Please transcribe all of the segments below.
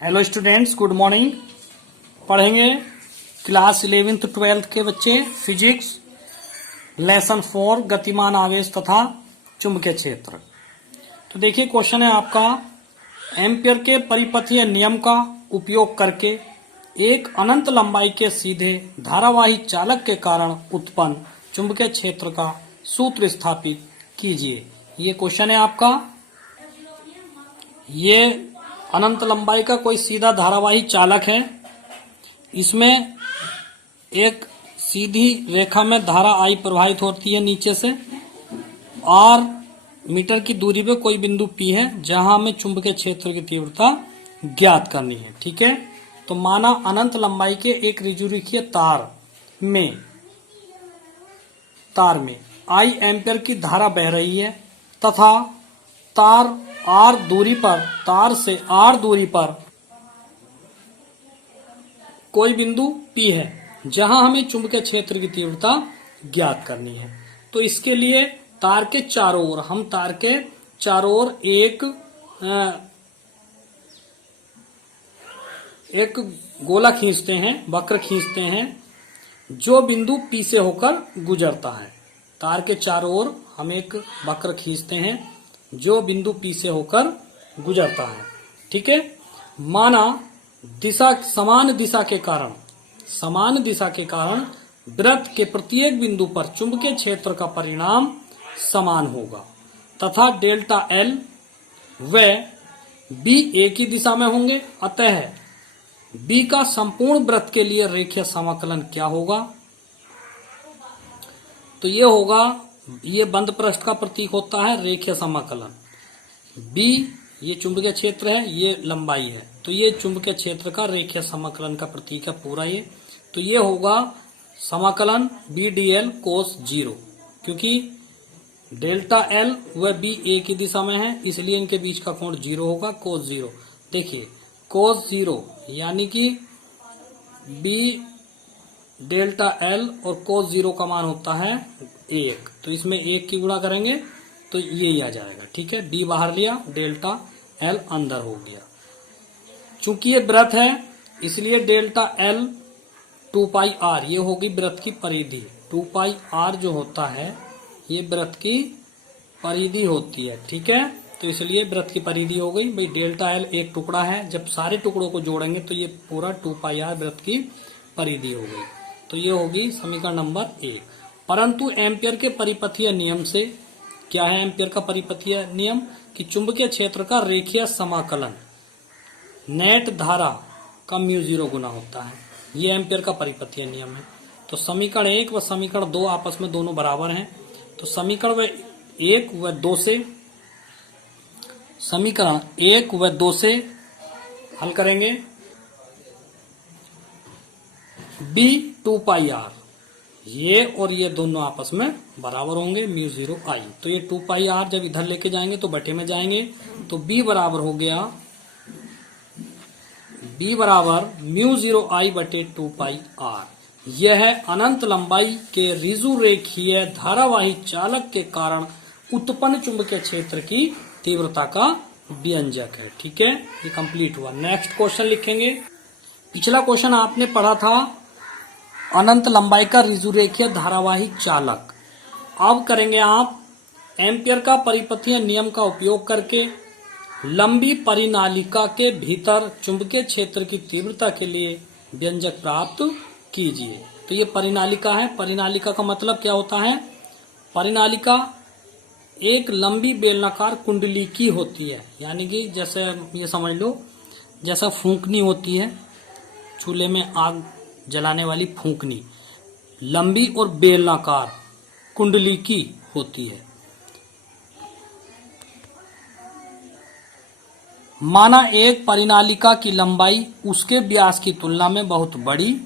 Hello students, good morning. पढ़ेंगे class 11th 12th के बच्चे फिजिक्स लेसन 4 गतिमान आवेश तथा चुंबकीय क्षेत्र। तो देखिए क्वेश्चन है आपका, एम्पियर के परिपथीय नियम का उपयोग करके एक अनंत लंबाई के सीधे धारावाही चालक के कारण उत्पन्न चुंबकीय क्षेत्र का सूत्र स्थापित कीजिए। ये क्वेश्चन है आपका। ये अनंत लंबाई का कोई सीधा धारावाही चालक है। इसमें एक सीधी रेखा में धारा I प्रवाहित होती है नीचे से, और मीटर की दूरी पे कोई बिंदु P है जहां हमें चुंबकीय क्षेत्र की तीव्रता ज्ञात करनी है। ठीक है, तो माना अनंत लंबाई के एक ऋजुरेखीय तार में I एम्पियर की धारा बह रही है तथा तार से R दूरी पर कोई बिंदु P है जहां हमें चुंबकीय क्षेत्र की तीव्रता ज्ञात करनी है। तो इसके लिए तार के चारों ओर एक गोला खींचते हैं, वक्र खींचते हैं जो बिंदु P से होकर गुजरता है। तार के चारों ओर हम एक वक्र खींचते हैं जो बिंदु P से होकर गुजरता है। ठीक है, माना समान दिशा के कारण वृत्त के प्रत्येक बिंदु पर चुंबकीय क्षेत्र का परिणाम समान होगा तथा डेल्टा L व B एक ही दिशा में होंगे। अतः B का संपूर्ण वृत्त के लिए रेखीय समाकलन क्या होगा? तो ये होगा, ये बंद पृष्ठ का प्रतीक होता है रेखीय समाकलन। B ये चुंबकीय क्षेत्र है, ये लंबाई है, तो ये चुंबकीय क्षेत्र का रेखीय समाकलन का प्रतीक है पूरा ये। तो ये होगा समाकलन B dl cos 0, क्योंकि डेल्टा L व B एक ही दिशा में है इसलिए इनके बीच का कोण 0 होगा, cos 0। देखिए cos 0 यानी कि B डेल्टा L और cos 0 का मान होता है 1, तो इसमें 1 की गुणा करेंगे तो ये ही आ जाएगा। ठीक है, B बाहर लिया, डेल्टा L अंदर हो गया। चूंकि ये वृत्त है इसलिए डेल्टा L 2 पाई R ये होगी वृत्त की परिधि। 2 पाई R जो होता है ये वृत्त की परिधि होती है। ठीक है, तो इसलिए वृत्त की परिधि हो गई। भाई डेल्टा L एक टुकड़ा है, जब सारे टुकड़ों को जोड़ेंगे तो ये पूरा 2 पाई R वृत्त की परिधि हो गई। तो ये होगी समीकरण नंबर 1। परंतु एम्पियर के परिपथीय नियम से, क्या है एम्पियर का परिपथीय नियम? कि चुंबकीय क्षेत्र का रेखीय समाकलन नेट धारा का μ0 गुना होता है। ये एम्पियर का परिपथीय नियम है। तो समीकरण 1 व समीकरण 2 आपस में दोनों बराबर हैं। तो समीकरण 1 व 2 से हल करेंगे। B 2 पाई R ये और ये दोनों आपस में बराबर होंगे μ0 I। तो ये 2 पाई R जब इधर लेके जाएंगे तो बटे में जाएंगे, तो B बराबर हो गया, B बराबर μ0 I बटे 2 पाई R। यह है अनंत लंबाई के ऋजु रेखीय धारावाही चालक के कारण उत्पन्न चुंबकीय क्षेत्र की तीव्रता का व्यंजक है। ठीक है, ये कंप्लीट हुआ। नेक्स्ट क्वेश्चन लिखेंगे। पिछला क्वेश्चन आपने पढ़ा था अनंत लंबाई का ऋजुरेखीय धारावाही चालक। अब करेंगे आप एम्पियर का परिपथीय नियम का उपयोग करके लंबी परिनालिका के भीतर चुंबकीय क्षेत्र की तीव्रता के लिए व्यंजक प्राप्त कीजिए। तो ये परिनालिका है। परिनालिका का मतलब क्या होता है? परिनालिका एक लंबी बेलनाकार कुंडलीकी होती है, यानी कि जैसे ये समझ लो जैसा फूंकनी होती है, चूल्हे में आग जलाने वाली फूंकनी, लंबी और बेलनाकार कुंडलीकी होती है। माना एक परिनालिका की लंबाई उसके व्यास की तुलना में बहुत बड़ी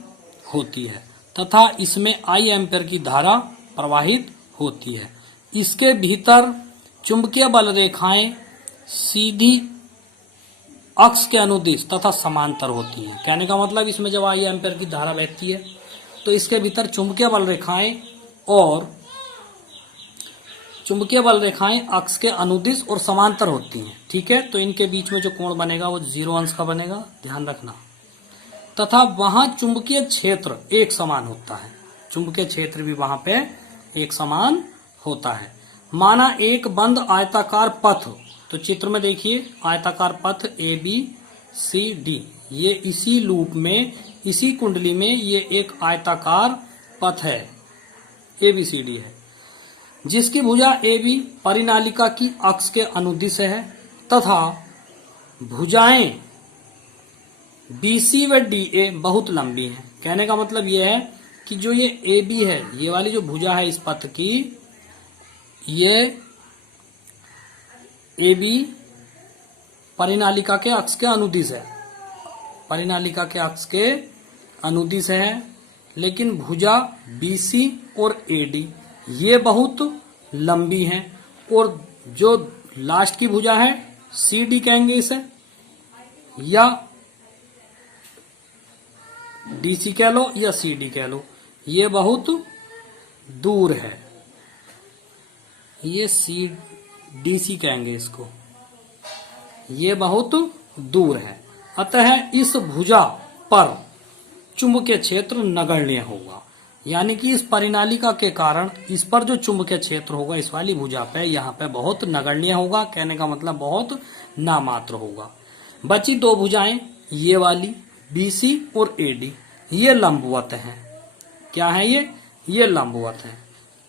होती है तथा इसमें I एम्पियर की धारा प्रवाहित होती है। इसके भीतर चुंबकीय बल रेखाएं सीधी अक्ष के अनुदिश तथा समांतर होती हैं। कहने का मतलब इसमें जब I एम्पियर की धारा बहती है तो इसके भीतर चुंबकीय बल रेखाएं और चुंबकीय बल रेखाएं अक्ष के अनुदिश और समांतर होती हैं, ठीक है। तो इनके बीच में जो कोण बनेगा वो 0 अंश का बनेगा, ध्यान रखना। तथा वहां चुंबकीय क्षेत्र एक समान होता है, चुंबकीय क्षेत्र भी वहां पे एक समान होता है। माना एक बंद आयताकार पथ, तो चित्र में देखिए आयताकार पथ ABCD, ये इसी लूप में, इसी कुंडली में ये एक आयताकार पथ है, ABCD है, जिसकी भुजा AB परिनालिका की अक्ष के अनुदिश है तथा भुजाएं BC व DA बहुत लंबी हैं। कहने का मतलब यह है कि जो ये AB है, ये वाली जो भुजा है इस पथ की, ये AB परिनालिका के अक्ष के अनुदिश है, परिनालिका के अक्ष के अनुदिश है, लेकिन भुजा BC और AD ये बहुत लंबी हैं, और जो लास्ट की भुजा है CD कहेंगे इसे, या DC कह लो या CD कह लो, ये बहुत दूर है, ये DC कहेंगे इसको, ये बहुत दूर है। अतः इस भुजा पर चुंबकीय क्षेत्र नगण्य होगा, यानी कि इस परिनालिका के कारण इस पर जो चुंबकीय क्षेत्र होगा इस वाली भुजा पे, यहाँ पे बहुत नगण्य होगा। कहने का मतलब बहुत नामात्र होगा। बची दो भुजाएं, ये वाली BC और AD, ये लंबवत हैं। क्या है ये लंबवत हैं,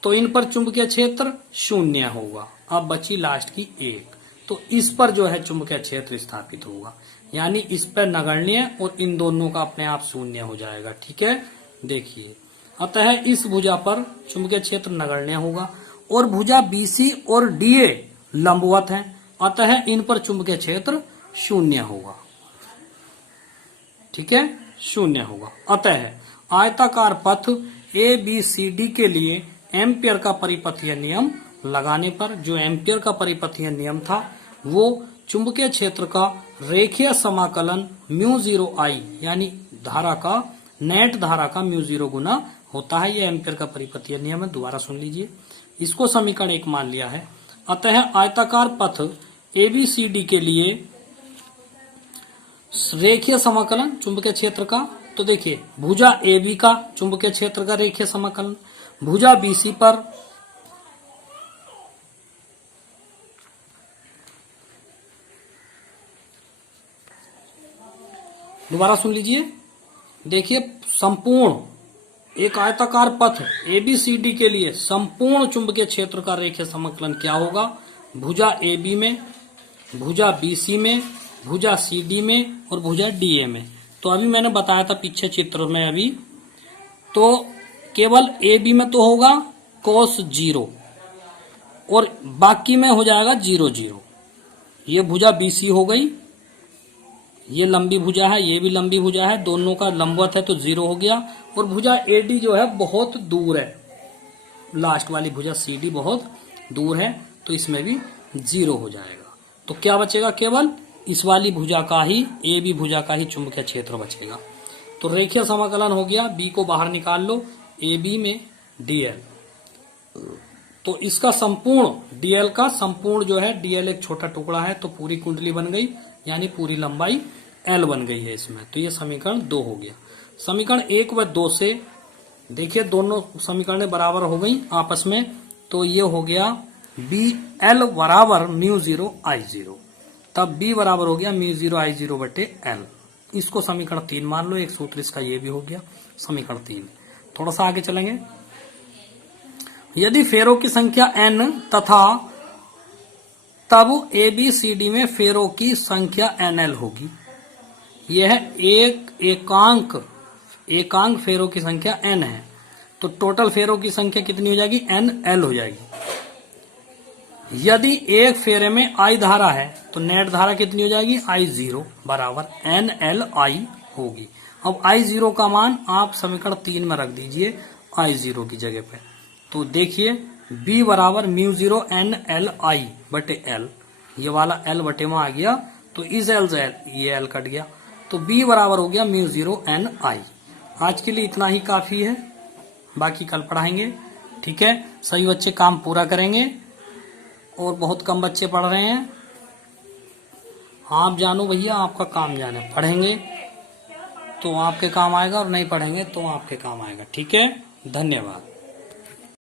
तो इन पर चुंबकीय क्षेत्र 0 होगा। अब बची लास्ट की 1, तो इस पर जो है चुंबकीय क्षेत्र स्थापित होगा, यानी इस पर नगण्य और इन दोनों का अपने आप 0 हो जाएगा, ठीक है। देखिए, अतः इस भुजा पर चुंबकीय क्षेत्र नगण्य होगा और भुजा BC और DA लंबवत हैं, अतः इन पर चुंबकीय क्षेत्र 0 होगा, ठीक है, 0 होगा। अतः आयताकार पथ ABCD के लिए एम्पियर का परिपथीय नियम लगाने पर, जो एम्पियर का परिपथीय नियम था वो चुंबकीय क्षेत्र का रेखीय समाकलन μ0I, यानी धारा का, नेट धारा का μ0 गुना होता है। ये एम्पियर का परिपथीय नियम है, दोबारा सुन लीजिए। इसको समीकरण 1 मान लिया है। अतः आयताकार पथ ABCD के लिए रेखीय समाकलन चुंबकीय क्षेत्र का, तो देखिए भुजा AB का चुंबकीय क्षेत्र का रेखीय समाकलन, भुजा BC पर दोबारा सुन लीजिए। देखिए, संपूर्ण एक आयताकार पथ ABCD के लिए संपूर्ण चुंबकीय क्षेत्र का रेखीय समाकलन क्या होगा? भुजा AB में, भुजा BC में, भुजा CD में और भुजा DA में। तो अभी मैंने बताया था पीछे चित्र में, अभी तो केवल AB में तो होगा cos 0 और बाकी में हो जाएगा 0 0। ये भुजा BC हो गई, ये लंबी भुजा है, ये भी लंबी भुजा है, दोनों का लंबवत है तो 0 हो गया। और भुजा AD जो है बहुत दूर है, लास्ट वाली भुजा CD बहुत दूर है, तो इसमें भी 0 हो जाएगा। तो क्या बचेगा? केवल इस वाली भुजा का ही, AB भुजा का ही चुंबकीय क्षेत्र बचेगा। तो रेखीय समाकलन हो गया, B को बाहर निकाल लो, AB में DL, तो इसका संपूर्ण DL का संपूर्ण जो है, DL एक छोटा टुकड़ा है तो पूरी कुंडली बन गई, यानी पूरी लंबाई L बन गई है इसमें। तो ये समीकरण 2 हो गया। समीकरण 1 व 2 से देखिए दोनों समीकरणें बराबर हो गई आपस में, तो ये हो गया BL बराबर μ0 I0, तब B बराबर हो गया μ0 I0 बटे L। इसको समीकरण 3 मान लो, एक सूत्र इसका ये भी हो गया समीकरण 3। थोड़ा सा आगे चलेंगे। यदि फेरों की संख्या n तथा तब ABCD में फेरों की संख्या NL होगी। यह एक एकांक फेरों की संख्या n है, तो टोटल फेरों की संख्या कितनी हो जाएगी? NL हो जाएगी। यदि एक फेरे में I धारा है तो नेट धारा कितनी हो जाएगी? I0 बराबर NLI होगी। अब I0 का मान आप समीकरण 3 में रख दीजिए I0 की जगह पे, तो देखिए B बराबर μ0 NLI बटे L, ये वाला L बटे में आ गया, तो इस L से ये L कट गया, तो B बराबर हो गया μ0 NI। आज के लिए इतना ही काफी है, बाकी कल पढ़ाएंगे, ठीक है। सभी बच्चे काम पूरा करेंगे। और बहुत कम बच्चे पढ़ रहे हैं। आप जानो भैया, आपका काम जाने। पढ़ेंगे तो आपके काम आएगा और नहीं पढ़ेंगे तो आपके काम आएगा। ठीक है, धन्यवाद।